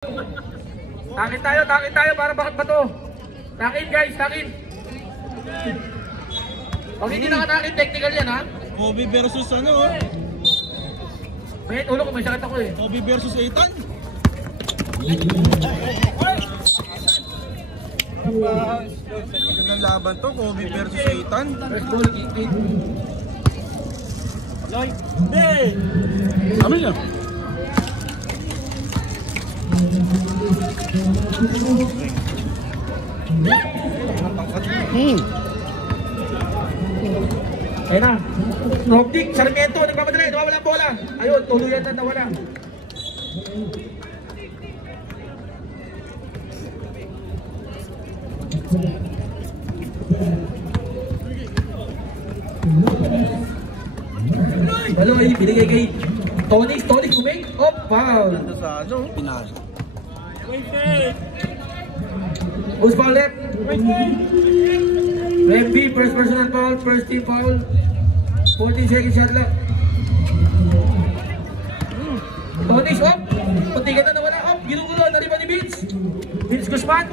Takin tayo para bakit ba to? Takin guys, takin. Pag hindi nakatakin, technical yan ha? Kobe versus ano? May ulo ko, may sakit ako eh. Kobe versus Ethan? Magandang laban to, Kobe versus Ethan. First ball, kick. Lloyd! Hey! Sabi niya. Ayun na. Robdick, Sarmiento, nagpapadala, nawawala ang bola. Ayun, tuluyan na nawala. Baloy, binigay kay Tonix kuming. Oh, foul. Ganda sa ano? Pinali. Who's foul left? MB, first personal foul, first team foul. 14 seconds shot lang. Tonix, up! Puntikan na nawala, up! Ginugulo, nariba ni Vince Guzman.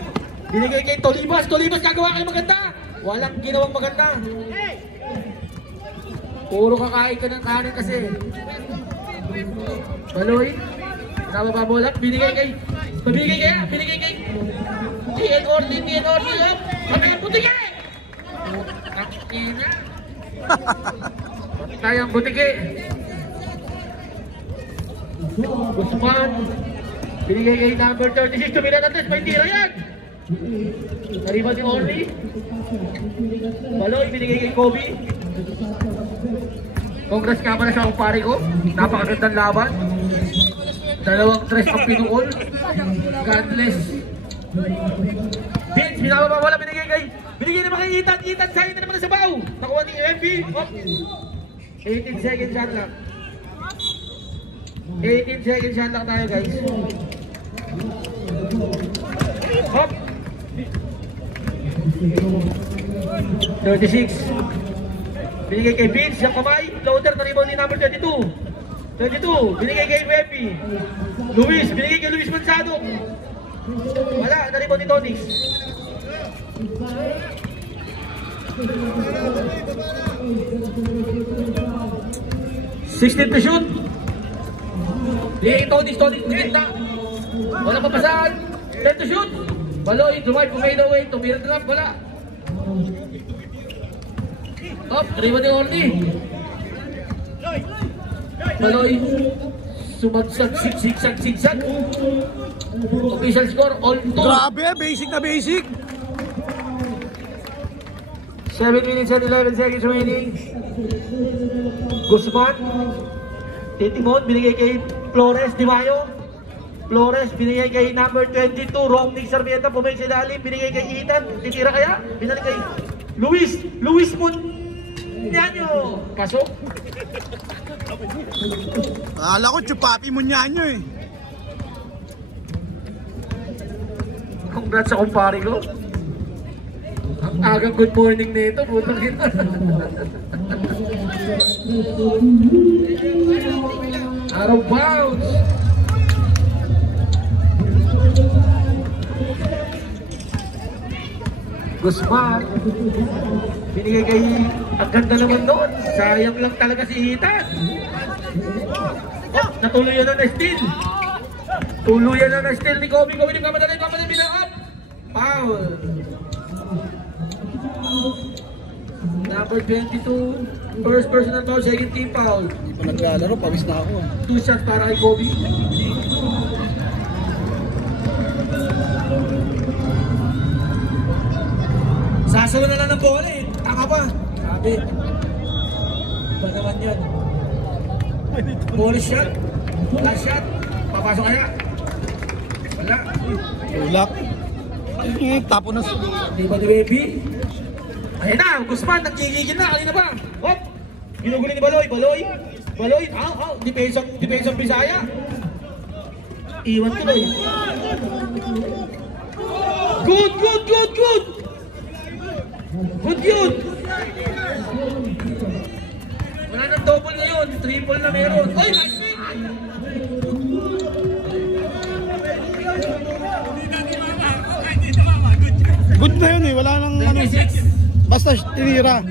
Binigay kay Tolibas gagawa kayo maganda. Walang ginawang maganda. Puro kakain ka ng kanin kasi. Baloy. Nababa bola, binigay kay TN Orly, up! Patay ang butike! Takina! Patay ang butike! Guzman! Binigay kay number 36, tumira na tres, may tira yan! Nariba ni Orly. Baloy, binigay kay Kobe. Congrats nga pala sa kumpare ko. Napakagandang laban. Dalawang tres ang pinuol. Godless. Vince, binababa wala, binigay naman kay Ethan. Ethan, sayang na naman sa baw. Nakuha ni MB. 18 seconds shot lang. 18 seconds shot lang tayo guys. Hop. 36. Binigay kay Vince, yung kamay. Floater na rebound ni number 22. Binigay kay Webby. Luis, binigay kay Luis Mansado. Wala, na rebound ni Tonix. 16 to shoot. Binigay kay Tonix, maganda. Wala papasaan. 10 to shoot. Baloy, drive, made away, tumira drop, wala. Up, riba ni Orly. Baloy, sumagsak, sigsag. Official score, all 2. Grabe, basic na basic. 7 minutes and 11 seconds remaining. Guzman. Titimon, binigay kay Flores, Di Mayo. Flores, binigay kay number 22, Romnick Sarmiento, pumayag sa ilalim, binigay kay Ethan, titira kaya, binalik kay Luis Munyanyo, pasok. Akala ko Chupapi Munyanyo eh. Congrats sa kumpare ko. Ang agang good morning na ito, putang ina. Out of bounds. Guzman, binigay kay, ang ganda naman doon, sayang lang talaga si Ethan. Oh, natuluyan na steal. Tuluyan na steal ni Kobe nagkamadali, binakap. Foul. Number 22, first personal foul, second team foul. Hindi pa naglalaro, pawis na ako. 2 shots para kay Kobe. Sasalo na lang ng bola eh. Tanga pa. Sabi. Ba naman yan? Ball shot. Last shot. Papasok kaya? Wala. Ulak. Tapo na. Di ba ni Baby? Ayun na. Guzman. Nagkikigil na. Kanina pa. Hop. Ginugulo ni Baloy. Dipensang Bisaya. Iwan tuloy. Good. Good yun! Wala nang double ngayon, triple na meron. Oy, nice pick! wala nang ano. 26. Basta tinira.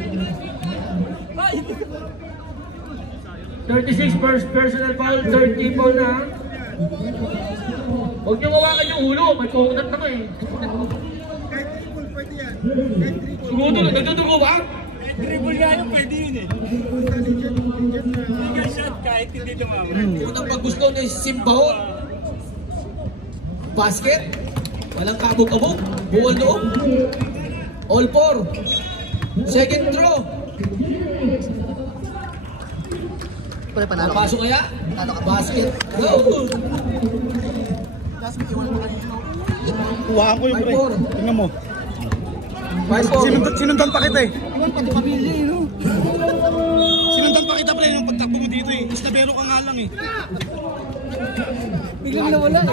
36 first personal foul, third team foul na. Huwag niyo mawakan yung ulo, may coconut naman eh. Dugo, nagdudugo ba? Dribble nga yun, pwede yun eh. Hindi shot kahit hindi dumabra. Unang paggusto na Simbaho. Basket. Walang kabog-kabog. Buwal loob. All four. Second throw. Pasok kaya? Basket. Go! Kuhaan ko yung pre. Tingnan mo. 5-4. Sinundan pa kita eh. Sinundan pa kita pre nung pagtakbo mo dito eh. Mas nabero ka nga lang eh. Biglang nawala eh.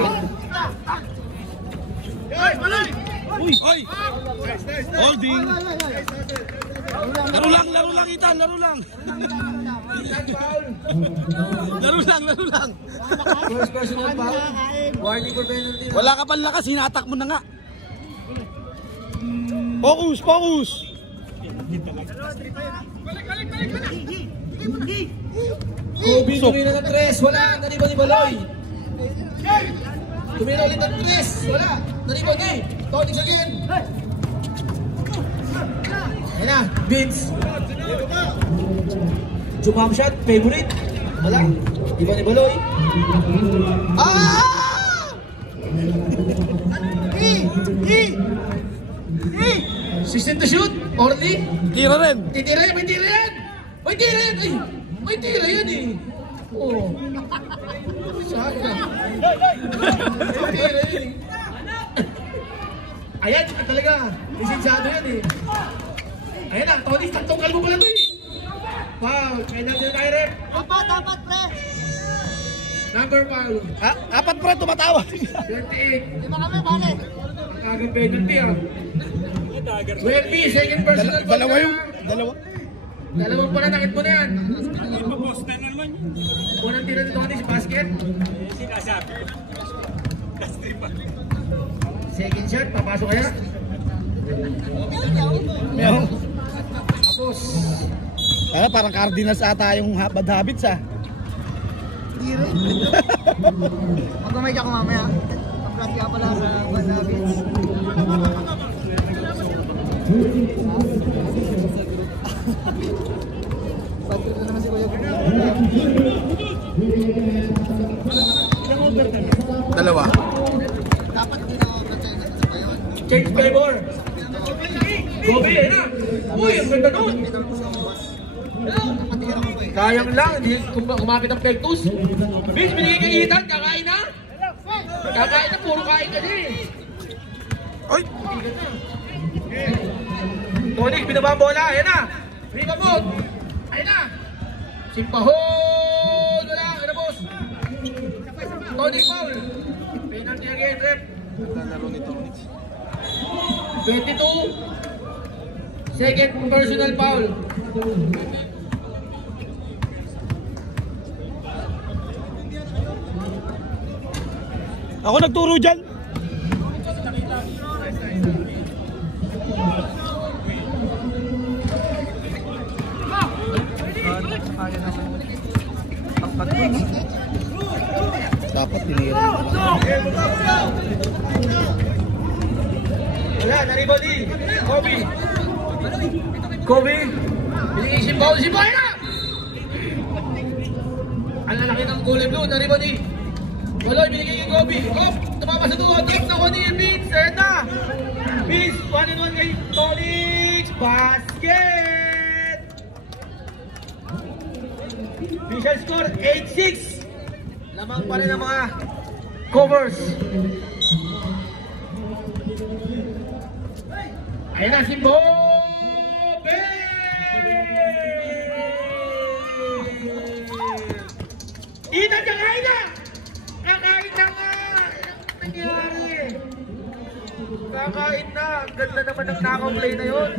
Uy! Oy! Holding! Laro lang Ethan, laro lang! Laro lang! First personal foul. Warning for penalty. Wala ka pang lakas, hinatak mo na nga. Focus! Kobe tumina ng 3. Wala. Naliban ni Baloy. Tumina ulit ng 3. Wala. Naliban ni Tonics again. Ayan na. Vince. Jumam shot. Favorite. Wala. Iba ni Baloy. Ah! 16 to shoot. Orly. Tira rin. Titira yan. May tira yan. May tira yan. Ay, may tira yan eh. Oh. Sayang. May tira yan eh. Ayan, talaga. Lisensyado yan eh. Ayan na, Tony, tatlong kalbo pala ito eh. Wow, kaya natin tayo rep. Dapat pre. Number foul. Apat pre, tumatawa. 28. Lima kami, bale. Ang agad penalty ah. 20, second personal foul. Dalawa yung, dalawa. Dalawang pananakit mo na yan. Ipaposta na naman yun. Unang tira ni Tony sa basket. Sinasabi ko. Kasi pa. Second shot, papasok kaya? Meow. Tapos. Parang Cardinals ata yung bad habits ah. Mag-mic ako mamaya. Pag-prati ka pala sa Bad Habits. Bad trip na naman si Kuya. Dalawa. Dapat hindi na overtime na sa bayon. Change favor. Kobe, ayun na. Uy, ang ganda nun. Sayang lang, hindi kumapit ang pektus. Vince, binigay kay Ethan, kakain na? Kakain na, puro kain ka din eh. Oy! Tonic, binaba ang bola, ayan na. Rebound, ayan na. Simpahon, wala, ayan na boss. Tonic foul. Penalty again, rep. Naglalaro ni Tonic. 22. Second personal foul. Ako nagturo dyan. Dapat tinira. Wala, naribaw ni Kobe. Kobe. Binigay si Paul. Si Paul na! Ang lalaki ng kulay blue. Naribaw ni Waloy. Binigay kay Kobe. Hop! Tumama sa duha. Drop na ko ni Vince. Ayan na! Vince, 1-1 kay Tonics. Basket! Official score, 8-6. Lamang pa rin ang mga covers. Ayan na si Bobe! Ethan, kakain na! Kakain na nga! Anong nangyari? Kakain na! Ang ganda naman ng knockout play na yun.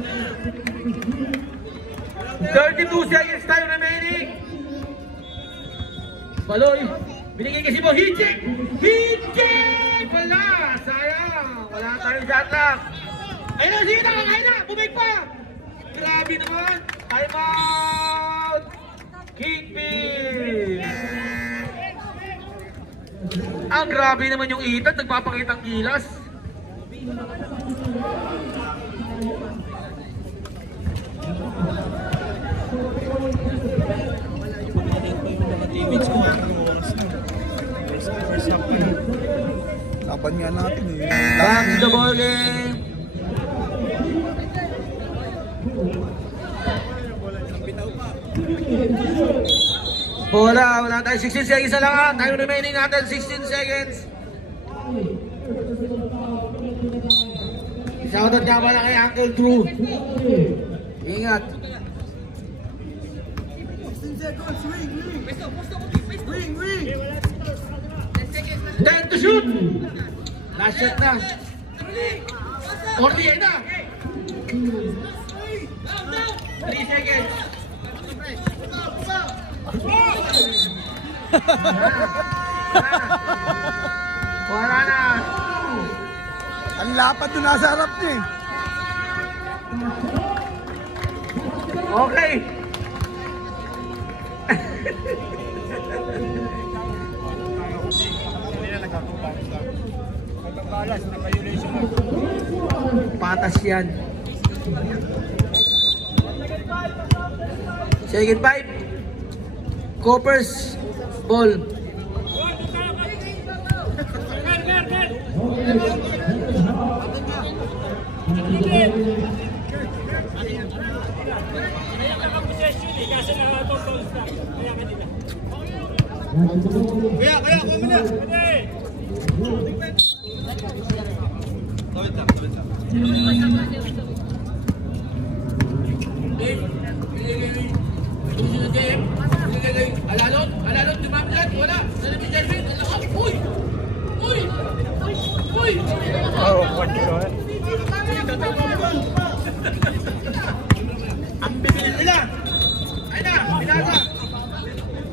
32 seconds time remaining. Baloy, binigay kasi mo, Hitchik! Hitchik! Wala! Sayang! Wala tayong shot lock. Ayun na, sige na, kakain na! Bumig pa! Grabe naman! Time out! Kingpin! Ang grabe naman yung Ethan, nagpapakitang gilas. Laban nga natin eh. Back to the ball game. Wala tayo 16 seconds na lang. Time remaining natin 16 seconds. Shoutout nga pala kay Uncle Drew. Ingat. 10 to shoot. Last shot na. Orly na. 3 seconds. Wala na. Ang lapad doon nasa harap niya eh. Okay. Patas yan. Second 5. Coppers ball. Kaya, kumin na. Alalot, tumamlat, wala. Salamin Jervin, uy! Ang bibilis nila. Ay na, pinasa.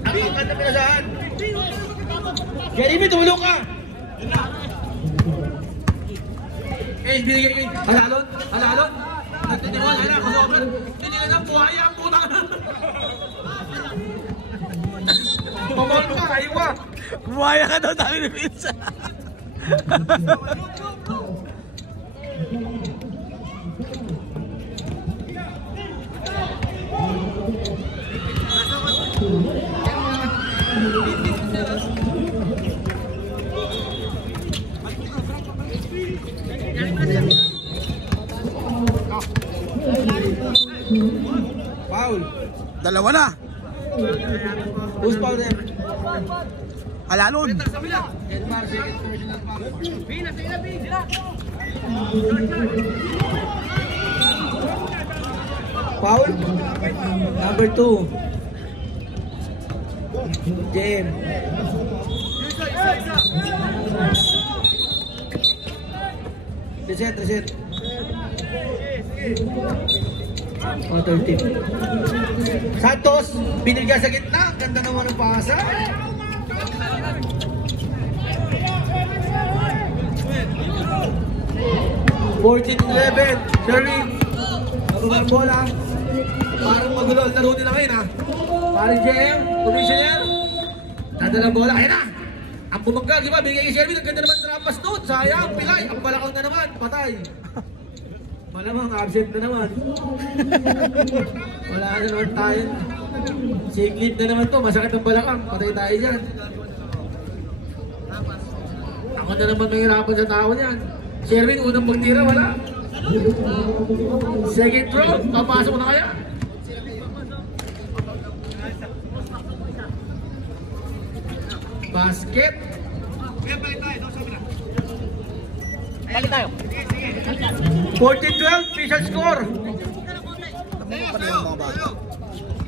Ang ganda pinasahan. Jeremy, tulong ka. binigay kay Alalon. Nagtitiwala na, kasobran. Hindi na lang buhaya ang putang. Mamahal ka, kaiwa. Buhaya ka daw, dami ni Pizza. Foul. Dalawa na. Who's foul there? Alalon. Edmar, second personal foul. Foul. Number 2. JM. Reset. Oh, 13. Santos, binigay sa gitna. Ganda naman ng pasa. Fourteen 11. Sherwin. Marunong bola. Parang magulo ang laro nila ngayon ha. Parang JM, commissioner. Nadalang bola. Kaya na. Ang bumagkag, diba? Binigay kay Sherwin. Ang ganda naman trampas doon. Sayang, pilay. Ang balakaw na naman. Patay. Malamang absent na naman. Wala na naman tayo. Siglit na naman to. Masakit ang balakang. Patay tayo dyan. Ako na naman mahirapan sa tao niyan. Sherwin, unang magtira, wala. Second throw, papasok na kaya? Basket. Balik tayo. 14-12, official score.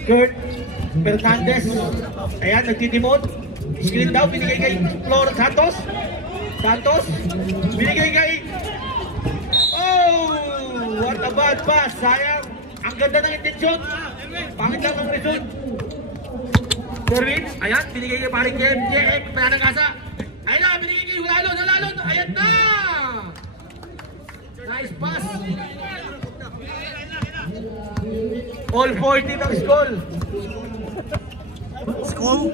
Kurt Fernandez. Ayan, nagtitimot. Screen daw, binigay kay Flor Santos. Binigay kay... Oh! What a bad pass. Sayang. Ang ganda ng intensyon. Pangit lang ang result. Sherwin, ayan, binigay kay paring JM. Mananagasa. Ayan na, binigay kay Alalon. Ayan na! Nice pass. All 40 ng score. Score?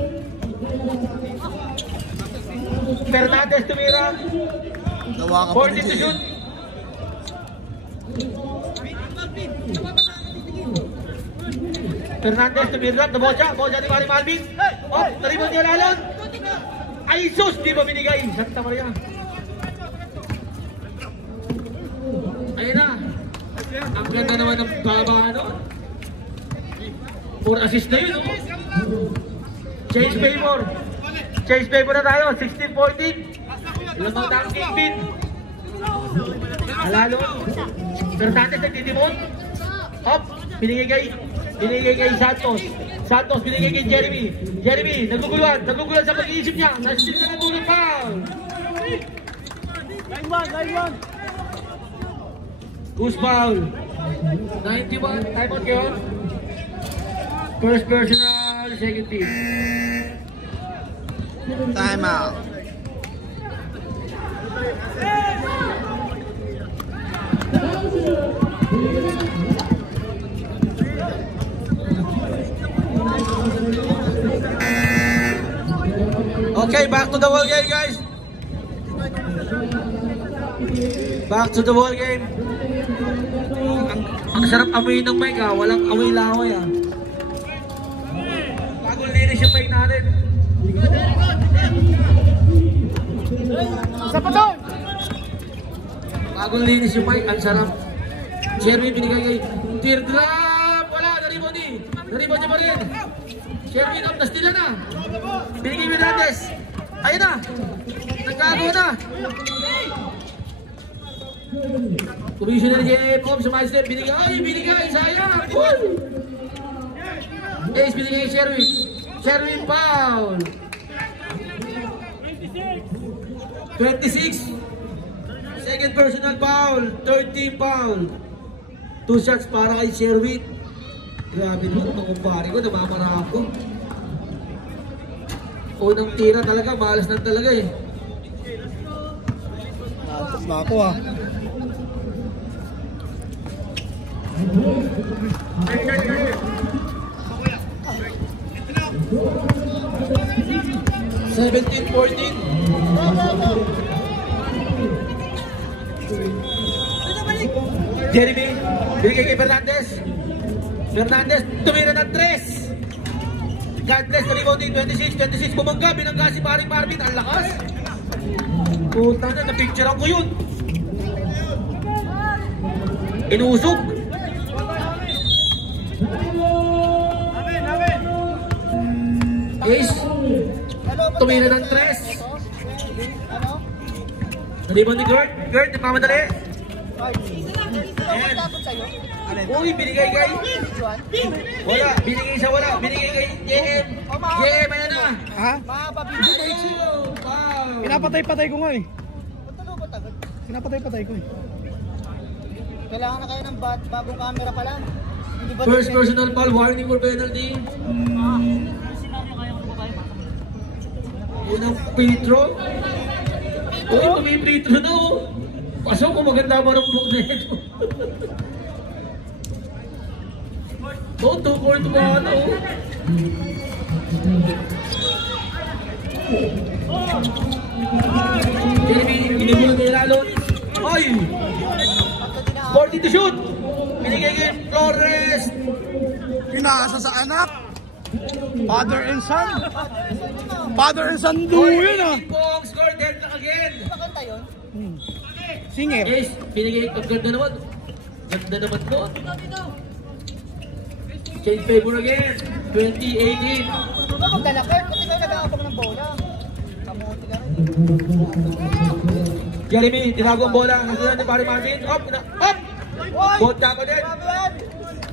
Fernandez tumira. Gawa ka pa 40 to shoot. Fernandez tumira. Bocha ni Mari Malvin. Oh, naribon niya lalon. Ay sus, di ba binigay? Santa Maria. Ayun na. Ang ganda naman ng baba, ano? 4 assist na yun, no? Change favor. Change favor na tayo. 16-14. Ilang mga taong kingpin. Alalo. Fernandez nagtitimon. Up. Binigay kay Santos. Santos binigay kay Jeremy. Jeremy, naguguluhan sa pag-iisip niya. Nastil na natulog pa. Line one. Goose foul. 91. Time out kayo. First personal, second team. Time out. Okay, back to the ball game, guys. Back to the ball game. Ang sarap amoy ng mic, ha. Walang amoy laway, ha. Bagong linis yung mic natin. Isa pa doon! Bagong linis yung mic, ang sarap. Jeremy binigay kay teardrop. Wala, naribon niya pa rin. Jeremy up, nastila na. Binigay Fernandez. Ayun na. Nagkago na. Commissioner J. Pop sa master. Binigay. Sayang. Ace binigay kay Sherwin. Sherwin foul. 26. Second personal foul. 13 foul. 2 shots para kay Sherwin. Grabe naman itong kumpare ko. Namamarap ko. Unang tira talaga. Malas na talaga eh. Tapos na ako ah. Seventeen, 14. Jeremy, binigay kay Fernandez. Fernandez, tumira ng 3. God bless the rebounding, 26, bumangga, binangga si paring Marvin, ang lakas. Puta na, napicturean ko yun. Inusog. Ace, tumira ng 3. Rebound ni Gert, nagmamadali. Uy, binigay kay... Wala, binigay sa wala. Binigay kay JM. JM, ayan na. Ha? Wow. Pinapatay-patay ko nga eh. Pinapatay-patay ko eh. Kailangan na kayo ng bagong camera pa lang. First personal foul, warning for penalty. Unang free throw. Uy, may free throw na oh. Pasok ko, maganda ba ng book na ito? Oh, 2-4 to ba ano? Jeremy, binibulog niya lalon. Ay! 40 to shoot! Binigay kay Flores! Pinasa sa anak. Father and son. Father and son duo yun ah. Pong score dead na again! Makanta yun? Singer. Yes, binigay ang ganda naman. Ganda naman to. Change favor again. 2018. Magdala ka, kasi kayo nag-aabang ng bola. Kamuti ka rin. Jeremy, tinago ang bola. Nasunod ni Barry Martin. Up! Up! Bota ko din.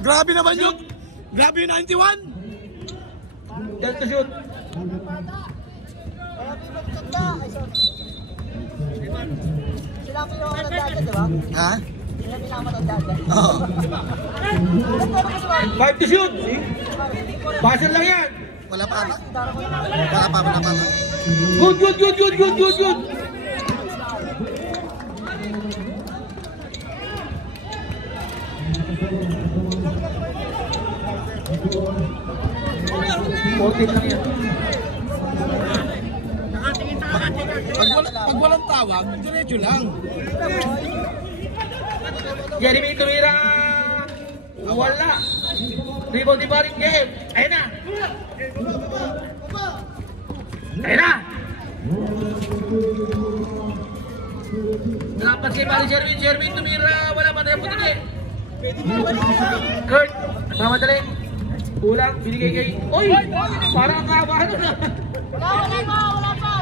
Grabe naman yun. Grabe yung 91. 10 to shoot. Sila pinakamatang dada, di ba? Ha? Sila pinakamatang dada. Oo. 5 to shoot. Buzzer lang yan. Wala pa. Wala pa. Good. 14 lang yan. Pag walang tawag, diretso lang. Jeremy tumira. Wala. Rebound di Paris game. Ayun na. Ayun na. Dapat si Paris Jeremy tumira. Wala pa tayong puti. Kurt, mamadali. Kulang, binigay kay... Uy! Parang ang kabahan na. Wala pa.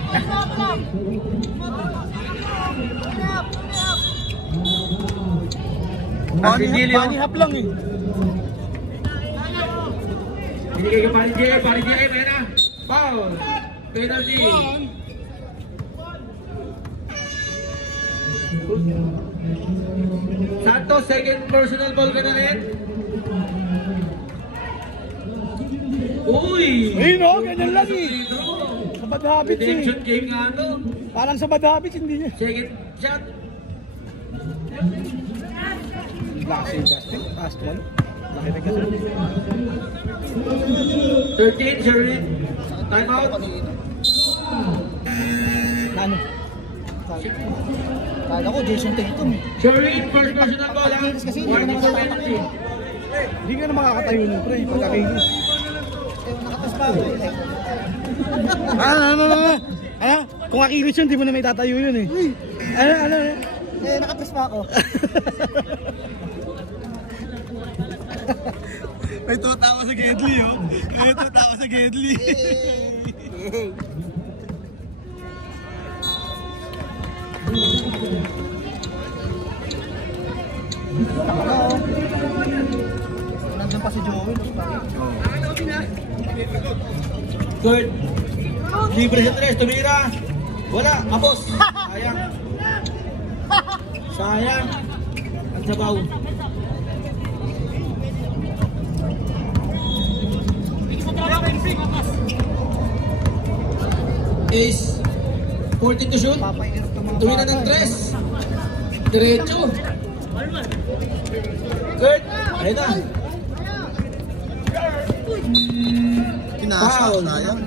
Panihap lang eh. Binigay kay Paris J. Ayan na. Foul. Penalty. Santos, second personal ball ka na rin. Uy! Ayun o, ganyan lang eh. Sa bad habits eh. Redemption game nga to. Parang sa bad habits, hindi niya. Second shot. Laki Justin, last one. Laki na kasi. 13, Sherwin. Time out. Ano? Kala ko, Jason Tatum eh. Sherwin, first personal ball ha. Kasi hindi Warning ka na penalty. Hindi ka na makakatayo nun, pre. Pagkakilis. Nakatas pa ako eh. Ano? Kung akilis yun, di mo na may tatayo yun eh. Ano? Nakatas pa ako. May tutawa sa Gedli, oh. May tutawa sa Gedli. Nandiyan pa si Joey. Good. Libre sa tres, tumira. Wala, kapos. Sayang. Sayang. Ang sabaw. Ace. 14 to shoot. Tumira ng tres. Diretso. Good. Ayun na. Kinasa, Foul. sayang.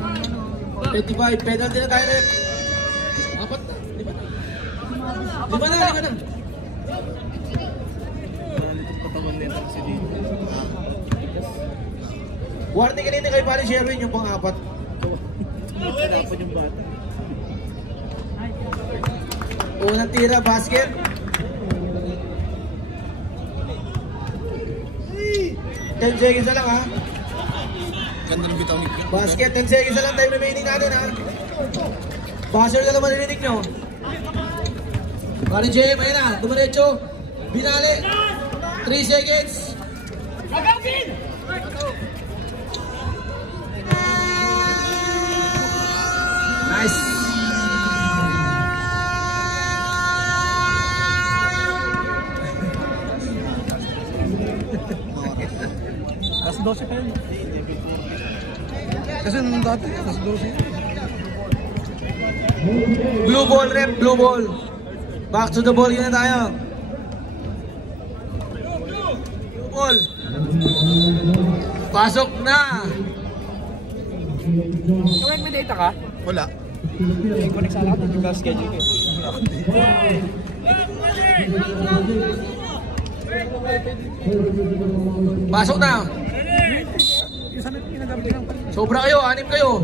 25, penalty na tayo rin. Apat na, lima na. Lima na. Warning kanina kay Paris Sherwin yung pang-apat. Dapat yung bata. Unang tira, basket. Ten seconds na lang ha. Ganda ng bitaw ni Basket, 10 seconds na lang time remaining natin ha. Buzzer na naman nilinig nyo. Paris J, ayun na, dumiretso. Binali. 3 seconds. Nice. Alas 12 pa yun. Kasi nung dati, alas 12. Blue ball rep, blue ball. Back to the ball yun na tayo. Blue ball. Pasok na. Kawin, may data ka? Wala. I-connect sa lahat, hindi ka schedule ko. Pasok na. Sobra kayo, 6 kayo.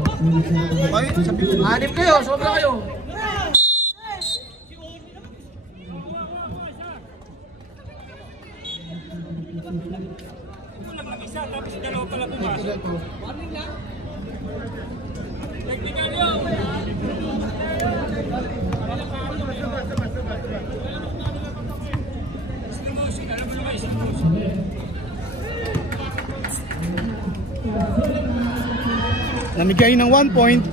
Ay, sabi ko. 6 kayo, sobra kayo. Namigay ng 1 point.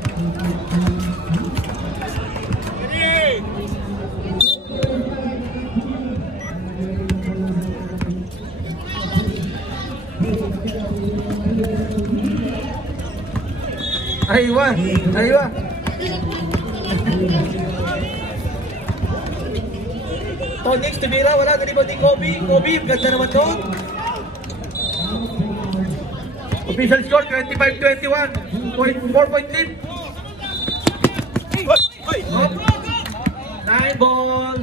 Aywa, aywa. Tonix, tumira, wala. Nalibot ni Kobe. Kobe, ganda naman doon. Official score 25-21. 4-point lead. Up. 9 ball.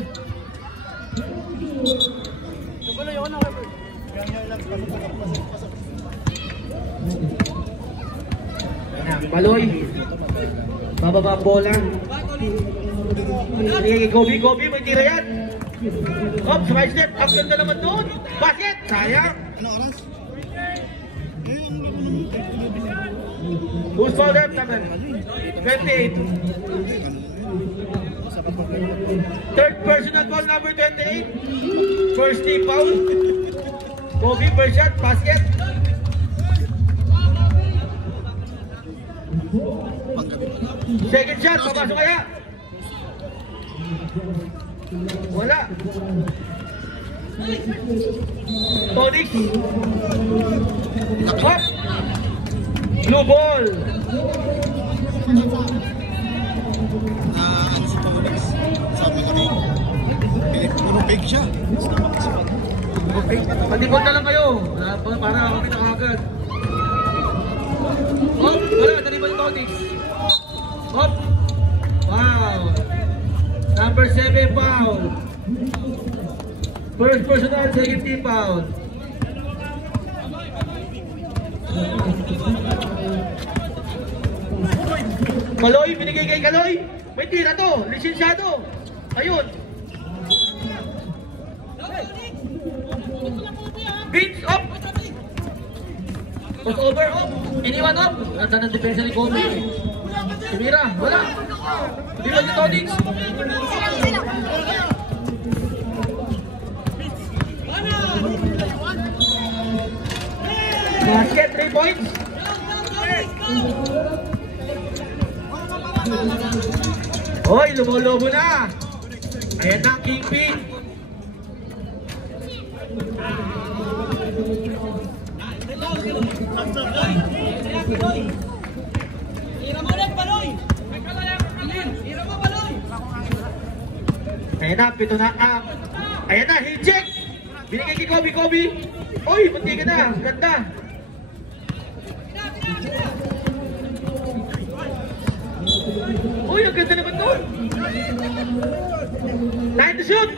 Baloy. Bababa ang bola. Gobi, may tira yan. Up, side step. Up ganda naman doon. Basket. Sayang. Who's foul them? 28. Third personal foul number 28. First team foul. Gobi, first shot. Basket. Second shot, papasok kaya? Wala. Tonix. Up. Blue ball. Ano si Tonix? Sabi ko rin. Puro fake siya. Patipon na lang kayo. Para kami nakagad. Oh, wala. Tali ba yung Tonix? Up. Wow. Number 7 foul. First personal, second team foul. Kaloy, binigay kay Kaloy. May tira to, lisensyado. Ayun. Beats up. Post over up. Iniwan up. Ganda ng depensa ni Kobe. Tumira, wala. Hindi ba si Tonix? Basket, 3 points. Hoy, lumolobo na. Ayan na ang kingpin. Ayan na, pito na ang. Ayan na, hit check. Binigay kay Kobe. Uy, munti ka na. Ganda. Uy, ang ganda naman doon. 9 to shoot.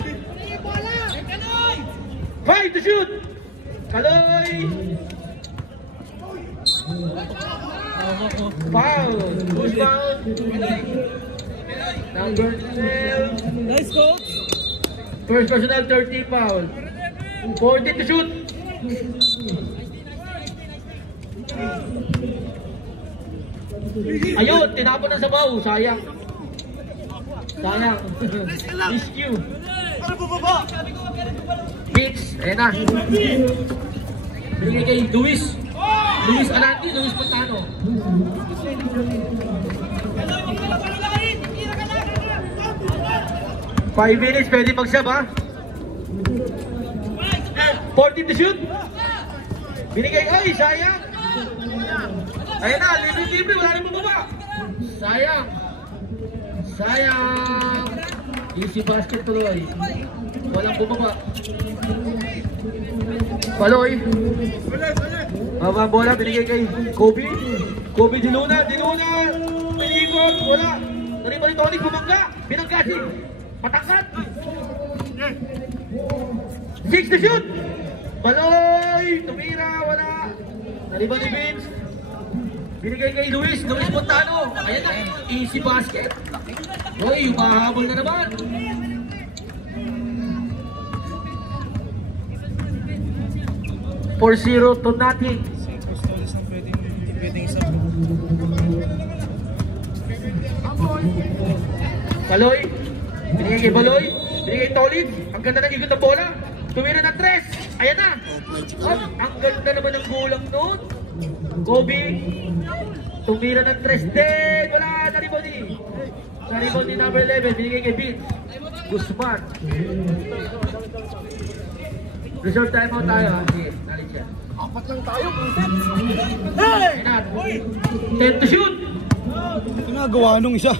5 to shoot. Kaloy. Foul. Push foul. Number 12. Nice coach. First personal 30 foul. 40 to shoot. Ayun, tinapon na sa baw. Sayang. Miscue. Hits. Ayan na. Binigay kay Luis Alante, Luis Pantano. Five minutes, pwede mag-sub ha. 14 to shoot. Binigay, ay sayang. Ayan na, libre, wala nang bumaba. Sayang. Easy basket tuloy. Walang bumaba. Paloy. Baba bola, binigay kay Kobe. Diluna. Pinikot, wala. Nariba ni Tony, bumangga. Binangga si Patangkat. 6 to shoot. Baloy, tumira, wala. Nariba ni Vince. Binigay kay Luis Montano. Ayan na, easy basket. Uy, umahabol na naman. For 0 to nothing. Baloy. Binigay kay Baloy. Binigay kay Tolid. Ang ganda ng ikot ng bola. Tumira ng 3. Ayan na. Ang ganda naman ng gulang noon. Kobe. Tumira ng 3 din. Wala. Naribon ni number 11. Binigay kay Vince Guzman. Reserve timeout tayo. Nalit siya. Apat lang tayo. Hey! 10 to shoot. Ito na, gawa nung isa. 3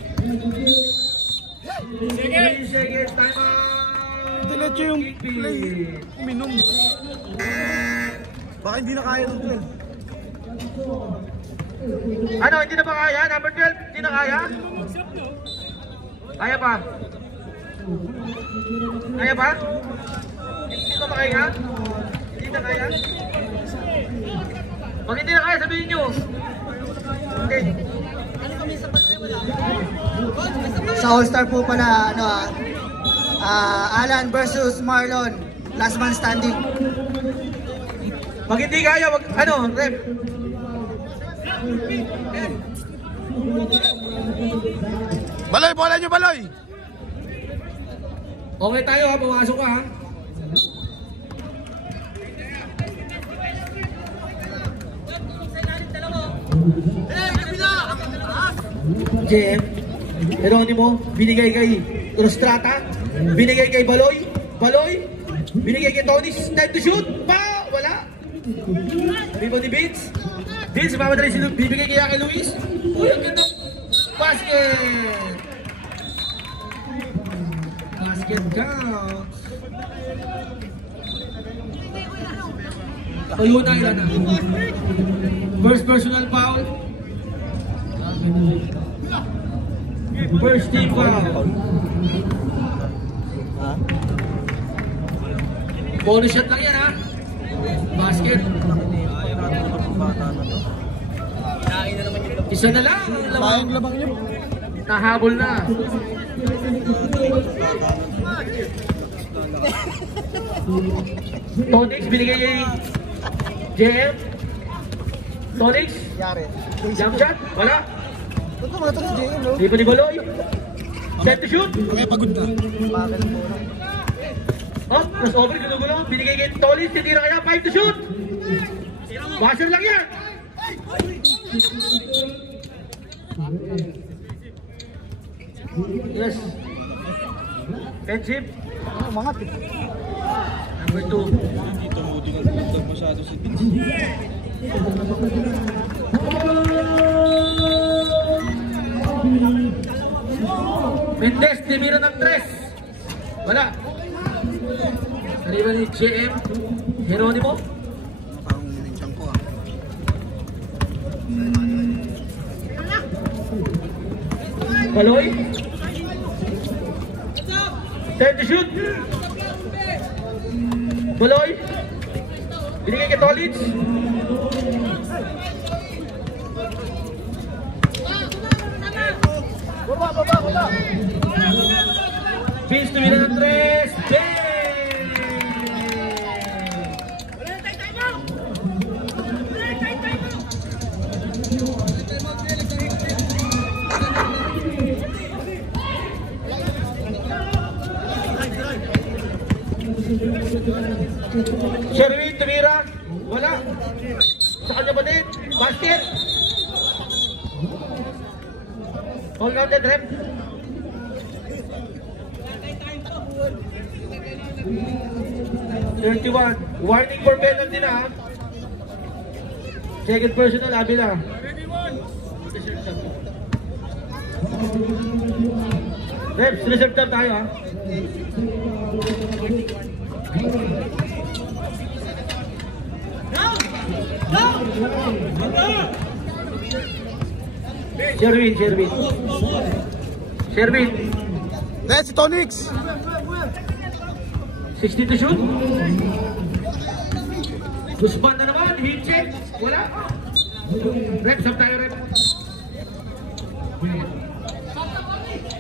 seconds. Timeout. Diretso yung play. Uminom. Baka hindi na kaya ng 12. Ano, hindi na ba kaya? Number 12, hindi na kaya? Kaya pa? Kaya pa? Hindi na ba kaya? Hindi na kaya? Pag hindi na kaya, sabihin nyo. Okay. Sa All-Star po pala, ano Alan versus Marlon. Last man standing. Pag hindi kaya, wag, ano, rep. Baloy, bola nyo, Baloy! Okay tayo ha, pumasok ka ha. JM, Geronimo, binigay kay Rostrata, binigay kay Baloy, binigay kay Tony, time to shoot, pa, wala. Bibo ni Vince, mamadali si bibigay kaya kay Luis, uy, ang ganda, basket! Basket counts. Tayo na, ilan na. First personal foul. First team foul. Bonus shot lang yan ha. Basket. Isa na lang ang labang nyo. Nahabol na. Tonix binigay kay JM. Tonix. Jump shot. Wala. Ito mga ito si JM, no? Di pa ni Baloy. Set to shoot. Okay, pagod na. Oh, crossover, gulo-gulo. Binigay kay Tolis. Titira kaya. 5 to shoot. Buzzer lang yan. Yes. Penchip. Umangat eh. Number 2. Dito mo, di nagpunta masyado si Vince. Mendes, timira ng 3. Wala. Sariba ni JM. Geronimo. Parang nininsyang ko Baloy. Time to shoot. Baloy. Binigay kay Tolitz. Vince tumira ng 3. Bang! Sherwin tumira. Wala. Sa kanya ba din? Basket. All counted rep. (31) Warning for penalty na ha. Second personal, Abila. Reps, reserve time tayo ha. Sherwin. Dahil si Tonix! 60 to shoot. Guzman na naman, hit check. Wala. Rep, sab tayo rep.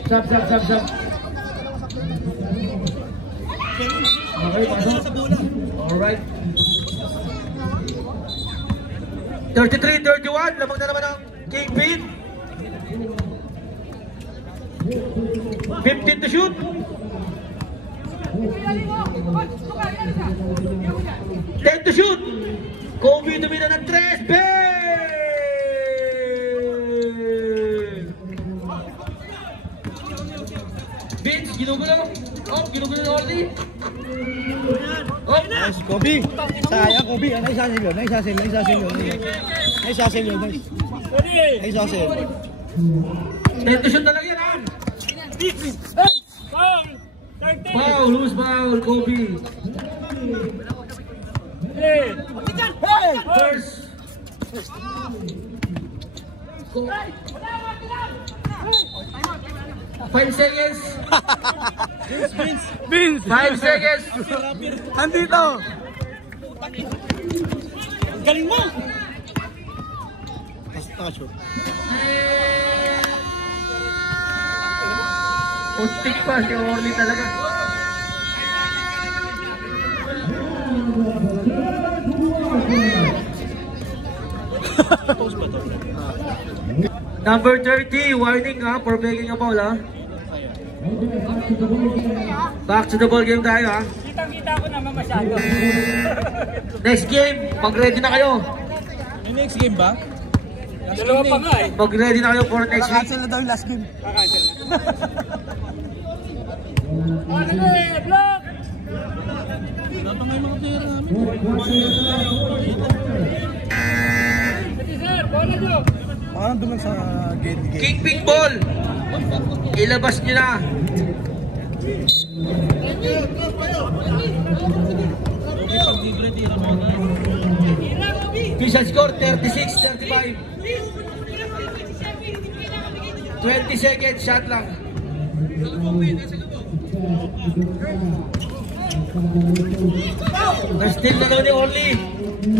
Sab. Okay, pasok. Alright. 33-31, lamang na naman ang Kingpin. 15 to shoot. 10 to shoot. Kobe tumira ng 3. Bang! Vince, ginugulo. Oh, ginugulo na Orly. Oh, Nice, Kobe. Sayang, Kobe. Nice hustle yun. Nice hustle yun. 10 to shoot na lang yan ha. Foul, loose foul, Kobe. First Five seconds. Vince! 5 seconds. Andito! Galing mo! Nakashoot. Pustik pa si Orly talaga. Number 30, warning ha, for breaking a foul ha. Back to the ball game tayo ha. Kitang-kita ko naman masyado. Next game, mag-ready na kayo. May next game ba? Dalawa pa nga eh. Mag-ready na kayo for next week. Cancel na daw yung last game. Kakancel na. Block! Wala pa nga yung mga player namin. Pwede sir, bola nyo! Parang duman sa game. King Ping Ball. Ilabas nyo na. Official score 36-35. 20 seconds shot lang. Na-steal na daw ni Orly.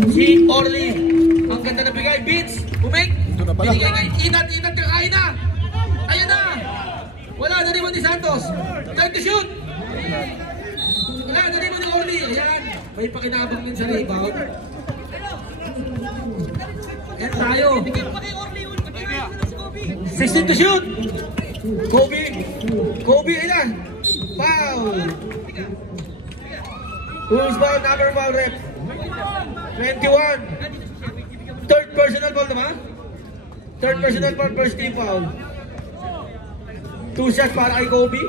Si Orly. Ang ganda na bigay. Beats. Umik. Binigay kay Inat. Inat kakain na. Ayan na. Wala na rin mo ni Santos. Time to shoot. Wala na rin mo ni Orly. Ayan. May pakinabang din sa rebound. Ayan tayo. 16 to shoot. Kobe. Kobe, ayan. Foul. Who's foul? Number foul rep. 21. Third personal foul naman. Third personal foul, first team foul. 2 shots para kay Kobe.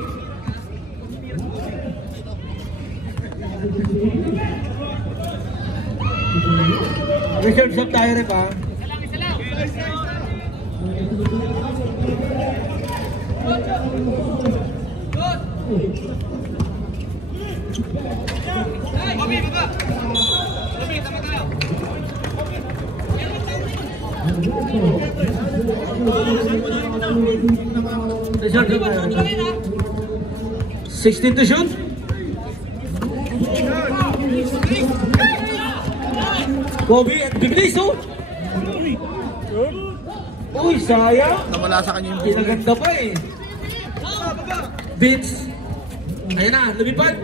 Reserve stop tayo rin pa. Reserve stop tayo rin. 16 to shoot. Kobe at bibilis oh! Uy, sayang! Nawala sa kanya yung Pinaganda pa eh. Beats. Ayan na, lumipad.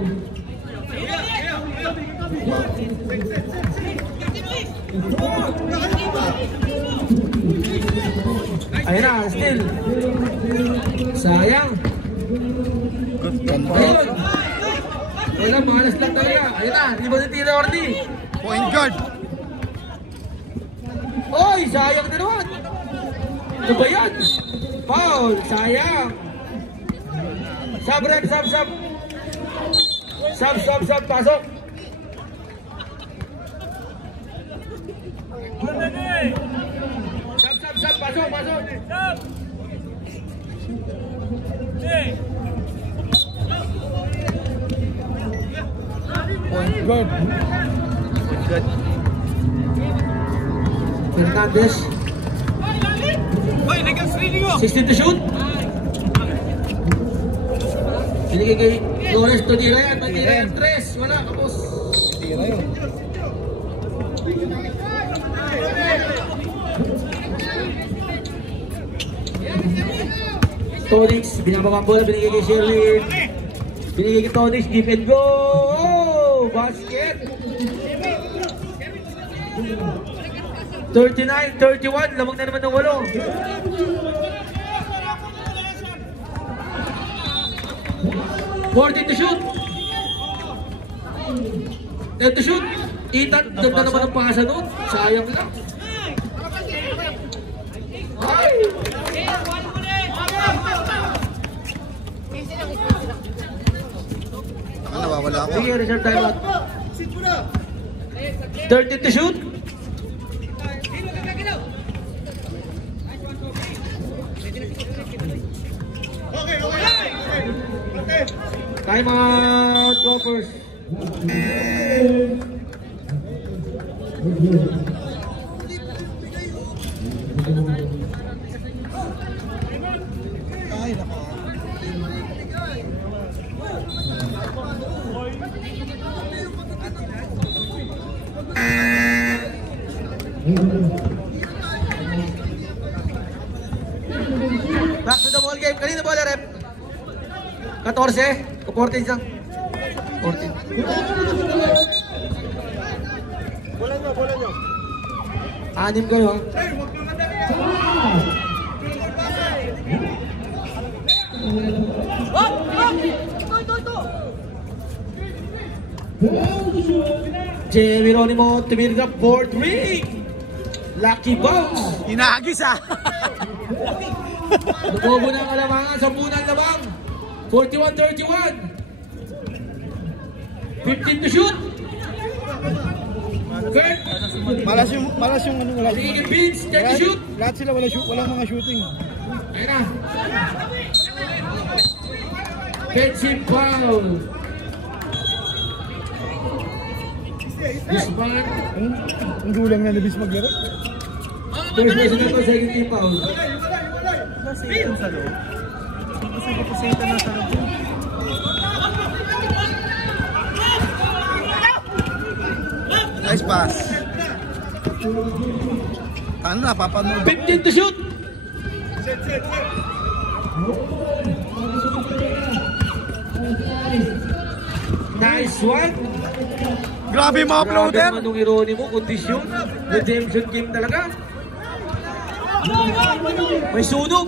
Ayan na, still. Sayang. Ayun. Wala, mahalas lang talaga. Ayan na, hindi ba natira Orly? point guard. Oy, sayang na naman. Ano ba yan? Foul, sayang. Sub, rep, sub. Sub, pasok. Sub, pasok. Point guard. Fernandez. 16 to shoot. Binigay kay Flores, tutira yan, tres. Wala, kapos. Tira yun. Tonix, binabang bola, binigay kay Sherlyn. Binigay kay Tonix, give and go. Oh, basket. 39-31, lamang na naman ng 8. 14 to shoot. 10 to shoot. Ethan, ganda naman ang pasa nun. Sayang lang. Ay! Nawawala ako. Sige, reserve time out. 13 to shoot. Time out, Gophers. Back to the ball game. Kanina bola, rep? 14? O 14 lang? 14. Bola nyo. 6 kayo, ha? Jeremy Ronimo, tumirga, 4th ring. Lucky bounce. Inagis ah. Lumobo na ang alamangan, 10 na ang lamang. 41-31. 15 to shoot. Kurt. Malas yung ano wala. Sige, Vince, 10 to shoot. Lahat sila walang mga shooting. Ayan na. Defensive foul. Guzman. Ang gulang na nabis maglaro. First person na to, second team foul. Nice pass. Ano na, papanood. 15 to shoot. Nice one. Grabe yung mga uploader. Grabe naman nung ironi mo, kondisyon. Redemption game talaga. May sunog.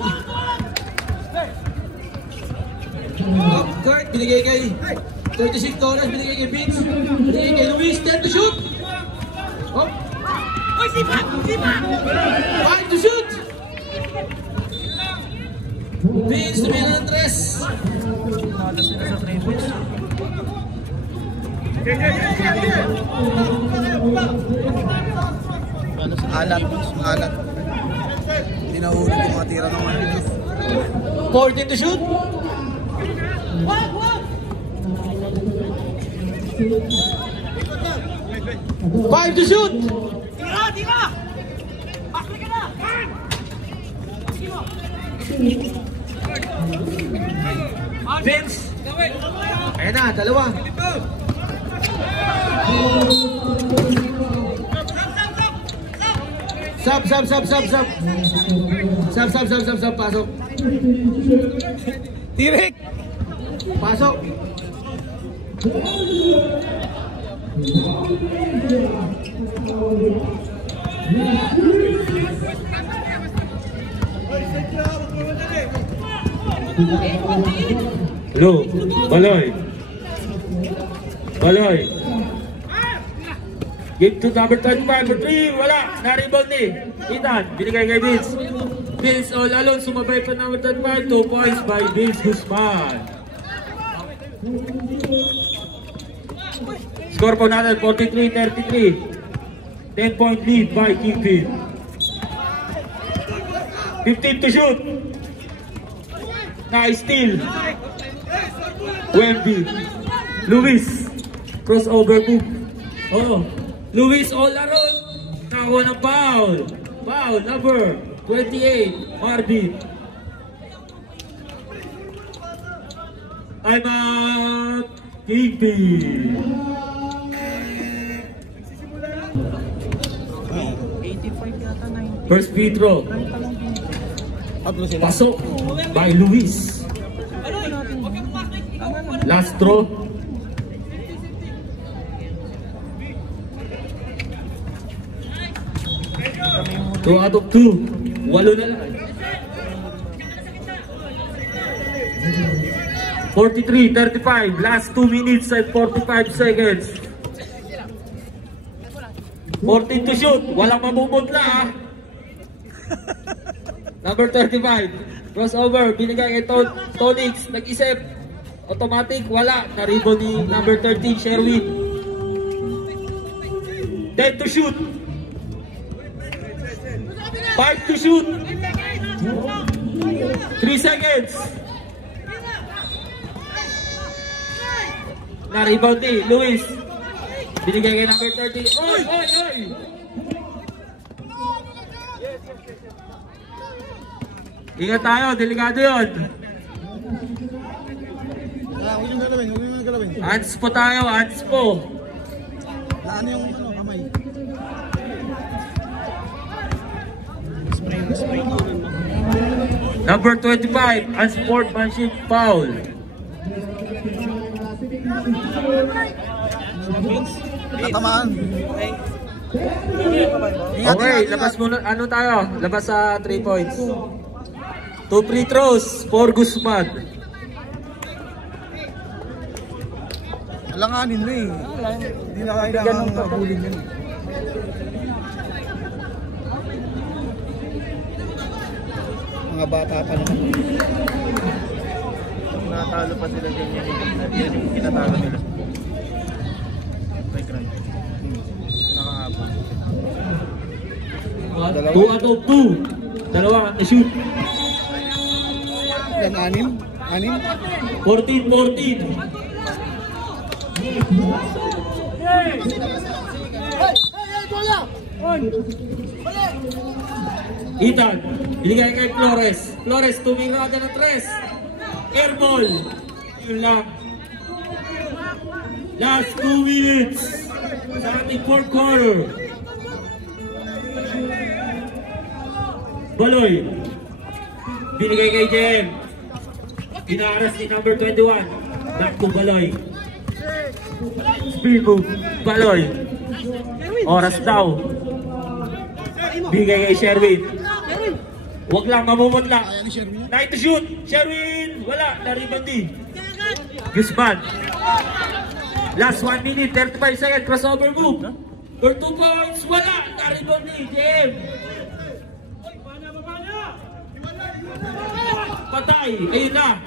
Kurt, binigay kay $36, binigay kay Vince, binigay kay Luis, 10 to shoot. Oh. 5 to shoot. Vince, tumira ng 3. Alat. Hindi nahulog yung mga tira ng Martinez. 14 to shoot. 5 to shoot. Vince. Ayan na, dalawa. Sub. Pasok. Tirek! Pasok. Hello, Baloy. Give to number 25 for 3. Wala. Na-rebound ni Ethan. Binigay kay Vince. Vince all alone. Sumabay pa number 25. 2 points by Vince Guzman. Score po natin 43-33. 10-point lead by Kingpin. 15 to shoot. Nice steal. Wemby. Luis. Crossover move. Oh. Luis all around. Nakuha ng foul. Foul number 28. Marvin. I'm out. Kingpin. First free throw. Pasok by Luis. Last throw. Two out of 2. 8 na lang. 43-35. Last 2 minutes and 45 seconds. 14 to shoot. Walang mamumutla ah. Number 35. Crossover. Binigay kay Tonix. Nag-isip. Automatic. Wala. Naribo ni number 13. Sherwin. 10 to shoot. 5 to shoot. 3 seconds. Na-rebound ni Luis. Binigay kay number 30. Oy! Ingat tayo, delikado yun. Huwag yung galawin. Hands po tayo, hands po. Ano yung kamay? Number 25, unsportsmanship foul. Natamaan. Okay, labas muna. Ano tayo? Labas sa 3 points. 2 free throws for Guzman. Alanganin mo eh. Hindi na kailangan mabulin yun. Mga bata pa naman. Natalo pa sila din yan. Yan yung kinatalo nila. May crunch. Nakahabol. 2 out of 2. Dalawa na-shoot. Yan, 6? 14-14. Ethan, binigay kay Flores. Flores, tumira ka ng 3. Airball. Yun lang. Last 2 minutes sa ating 4th quarter. Baloy. Binigay kay JM. Pinaaras ni number 21. Back to Baloy. Speed move. Baloy. Oras daw. Bigay kay Sherwin. Huwag lang mamumutla. Night to shoot. Sherwin. Wala. Na-rebound din. Guzman. Last 1 minute. 35 seconds. Crossover move. For 2 points. Wala. Na-rebound din. JM. Patay. Ayun na.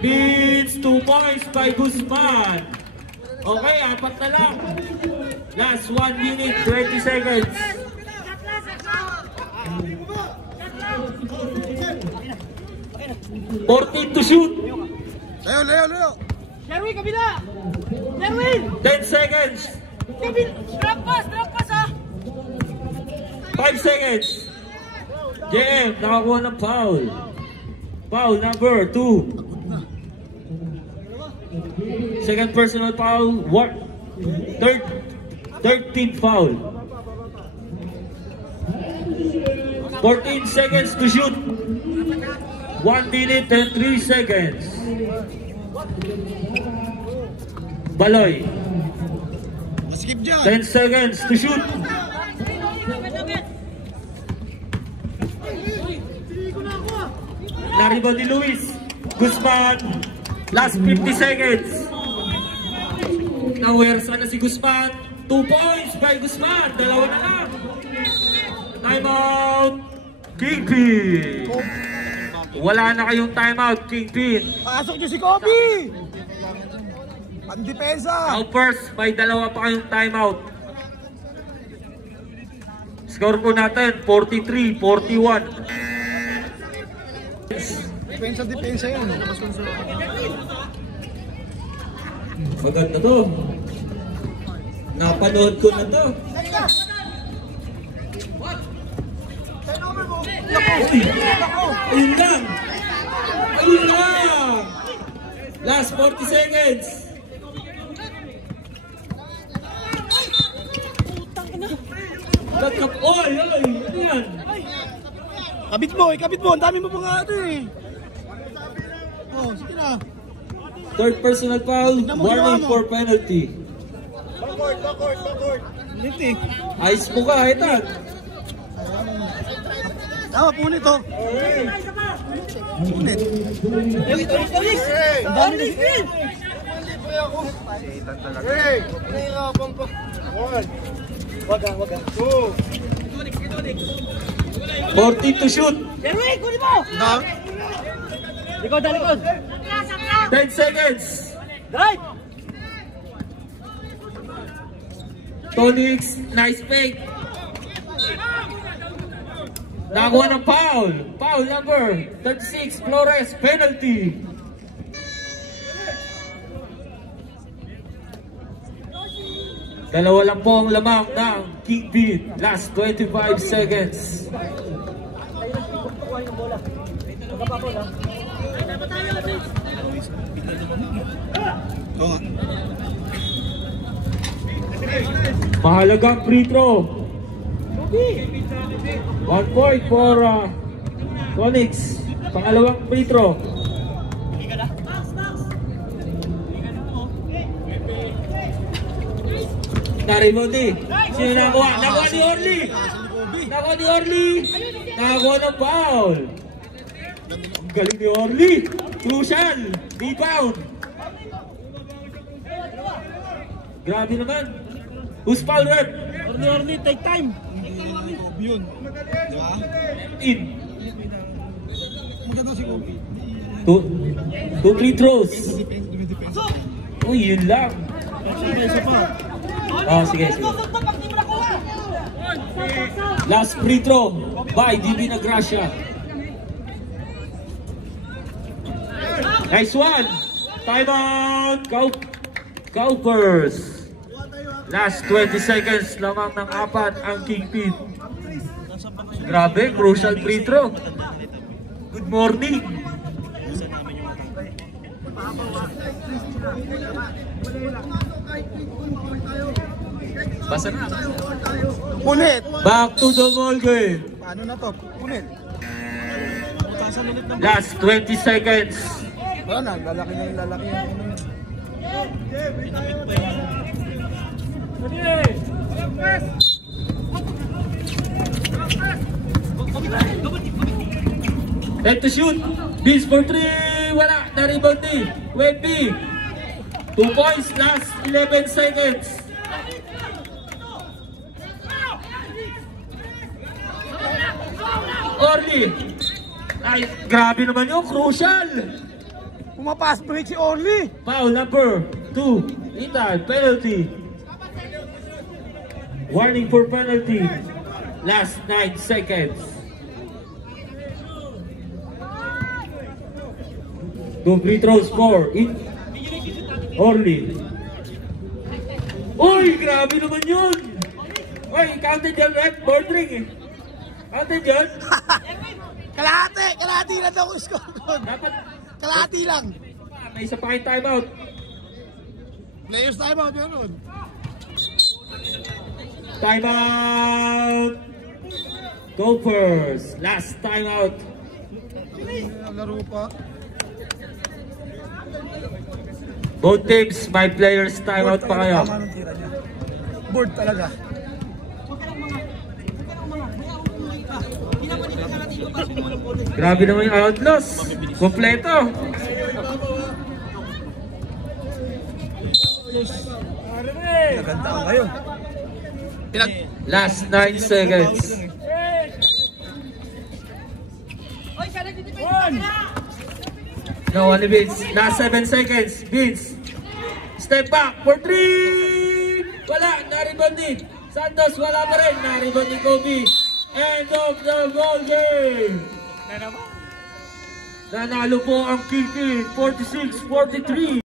Beats 2 points by Guzman. Okay, 4 na lang. Last 1 minute, 20 seconds. $14 to shoot. Leo. Sherwin, kabila! Sherwin! 10 seconds. Drop pass ah! 5 seconds. JM, nakakuha ng foul. Foul number 2. Second personal foul. Third team foul. 14 seconds to shoot. 1 minute and 3 seconds. Baloy. Skip dyan. 10 seconds to shoot. Naribo ni Luis. Guzman. Last 50 seconds. Nawersa na si Guzman. 2 points by Guzman. Dalawa na lang. Timeout. Kingpin. Wala na kayong timeout, Kingpin. Pasok niyo si Kobe. Ang depensa. Now first, may dalawa pa kayong timeout. Score po natin, 43-41. Depensa yan. Maganda to. Napanood ko na to. Uy! Ayun lang! Ayun lang! Last 40 seconds. Nagkap... Oy! Ano yan? Kabit mo. Ang dami mo pa nga ito eh. Oh, sige na. Third personal foul, warning for penalty. Backward. Linti. Ayos mo ka, Ethan. Tama, punit oh. Punit. Hey! Nahihirapan pa. 1. Wag. 14 to shoot. Sherwin, kunin mo! Dang. Likod. 10 seconds. Right! Tonix, nice fake. Nakakuha ng foul. Foul number 36, Flores, penalty. Dalawa lang po ang lamang ng Kingpin. Last 25 seconds. Oo nga. Mahalagang free throw. 1 point for Conix. Pangalawang free throw. Narimondi. Sino nakuha? Nakuha ni Orly. Nakuha ni Orly. Nakuha ng foul. Ang galing ni Orly. Crucial. Rebound. Grabe naman. Who's foul rep? Orly, take time. Yun. In. Maganda si Kobe. Two free throws. Uy, yun lang. Isa pa. Oh, sige. Last free throw by Divina Gracia. Nice one. Timeout. Cowpers. Last 20 seconds lamang ng apat ang Kingpin. Grabe, crucial free throw. Good morning. Basa na. Punit. Back to the ball game. Paano na to? Punit. Last 20 seconds. Wala na, lalaki na yung lalaki. Time to shoot. Beats for 3. Wala. Na-rebound ni Wemby. 2 points. Last 11 seconds. Orly. Ay, grabe naman yun. Crucial. Pumapas break si Orly. Foul number 2. Ethan, penalty. Warning for penalty. Last 9 seconds. 2 free throws for Orly. Uy, grabe naman yun. Uy, counted yan, right? Board ring eh. Counted yan. Kalahati na daw ang score ko. Dapat, Kalahati lang. may isa pa kayong timeout. Players timeout yan nun. Timeout. Gophers. Last timeout. Laro pa. Both teams, my players timeout pa kayo. Tama ng tira niya. Board talaga. Grabe naman yung Outlaws. Kompleto. Nagantaan kayo. Last 9 seconds. No, only Vince. Last 7 seconds. Vince. Step back for 3. Wala. Na-rebound ni Santos. Wala pa rin. Na-rebound ni Kobe. End of the ball game. Nanalo po ang Kiki. 46-43.